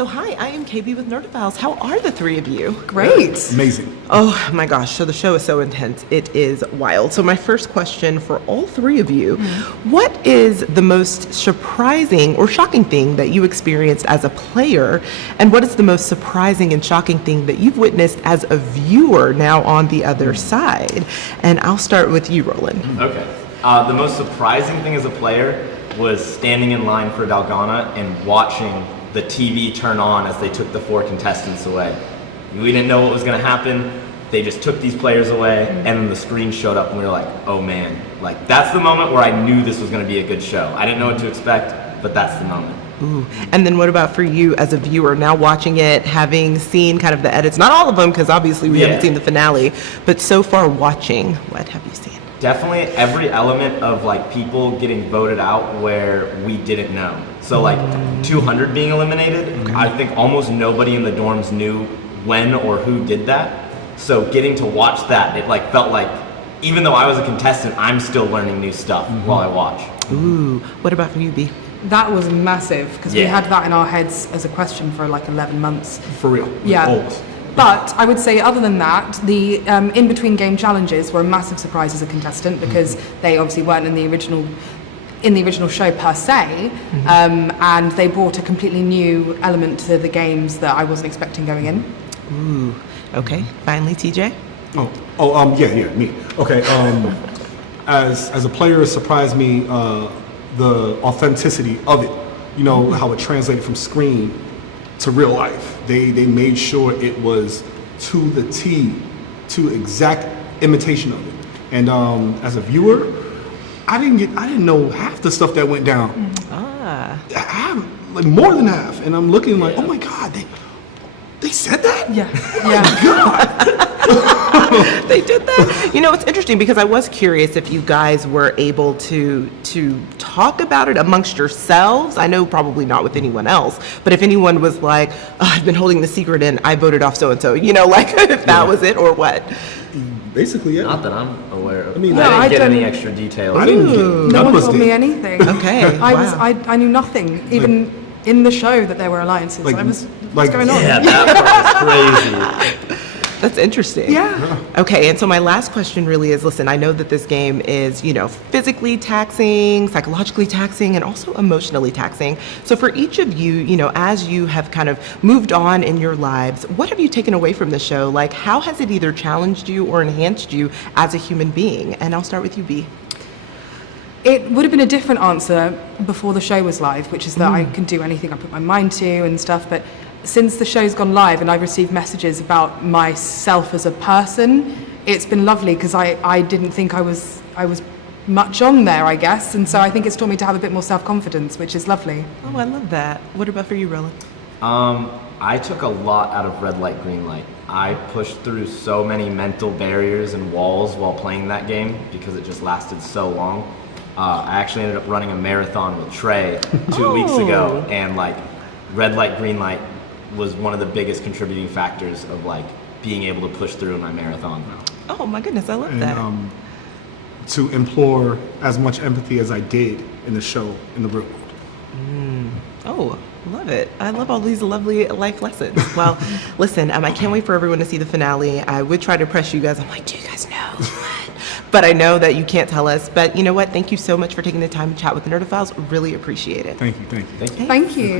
So hi, I am KB with Nerdophiles. How are the three of you? Great. Amazing. Oh my gosh, so the show is so intense. It is wild. So my first question for all three of you, what is the most surprising or shocking thing that you experienced as a player? And what is the most surprising and shocking thing that you've witnessed as a viewer now on the other side? And I'll start with you, Roland. Okay. The most surprising thing as a player was standing in line for Dalgona and watching the TV turn on as they took the 4 contestants away. We didn't know what was going to happen. They just took these players away, and then the screen showed up, and we were like, oh man. Like, that's the moment where I knew this was going to be a good show. I didn't know what to expect, but that's the moment. Ooh. And then what about for you as a viewer, now watching it, having seen kind of the edits, not all of them, because obviously we haven't seen the finale, but so far watching, what have you seen? Definitely every element of like people getting voted out where we didn't know. So like 200 being eliminated, I think almost nobody in the dorms knew when or who did that. So getting to watch that, it like felt like, even though I was a contestant, I'm still learning new stuff while I watch. Ooh, what about for you, B? That was massive because we had that in our heads as a question for like 11 months. For real. Yeah. Always. But I would say, other than that, the in-between game challenges were a massive surprise as a contestant because they obviously weren't in the original show per se, and they brought a completely new element to the games that I wasn't expecting going in. Ooh, okay. Finally, TJ? Yeah, me. Okay, as a player, it surprised me the authenticity of it. You know, how it translated from screen to real life. They made sure it was to the T, to exact imitation of it. And as a viewer, I didn't know half the stuff that went down. Half, like more than half. And I'm looking like, oh my God, they said that? Yeah. They did that? You know, it's interesting because I was curious if you guys were able to talk about it amongst yourselves. I know probably not with anyone else, but if anyone was like, I've been holding the secret in, I voted off so-and-so, you know, like if that was it or what? Basically, yeah. Not that I'm aware of. I mean, I didn't get any don't- extra details. I didn't get, No none one of us told me did. anything. Okay, I knew nothing, even in the show that there were alliances. Like- What's like- going on? Yeah, that part was crazy. That's interesting. Yeah. Okay, and so my last question really is, listen, I know that this game is, you know, physically taxing, psychologically taxing, and also emotionally taxing. So for each of you, you know, as you have kind of moved on in your lives, what have you taken away from the show? Like, how has it either challenged you or enhanced you as a human being? And I'll start with you, B. It would have been a different answer before the show was live, which is that I can do anything I put my mind to and stuff, but since the show's gone live and I've received messages about myself as a person, it's been lovely because I didn't think I was much on there, I guess, and so I think it's taught me to have a bit more self-confidence, which is lovely. Oh, I love that. What about for you, Roland? I took a lot out of red light, green light. I pushed through so many mental barriers and walls while playing that game because it just lasted so long. I actually ended up running a marathon with Trey 2 weeks ago, and like red light, green light was one of the biggest contributing factors of like being able to push through in my marathon. Oh my goodness, I love And that. to implore as much empathy as I did in the show, in the real world. Oh, love it. I love all these lovely life lessons. Well, listen, I can't wait for everyone to see the finale. I would try to press you guys. I'm like, do you guys know? But I know that you can't tell us. But you know what? Thank you so much for taking the time to chat with the Nerdophiles. Really appreciate it. Thank you. Thank you.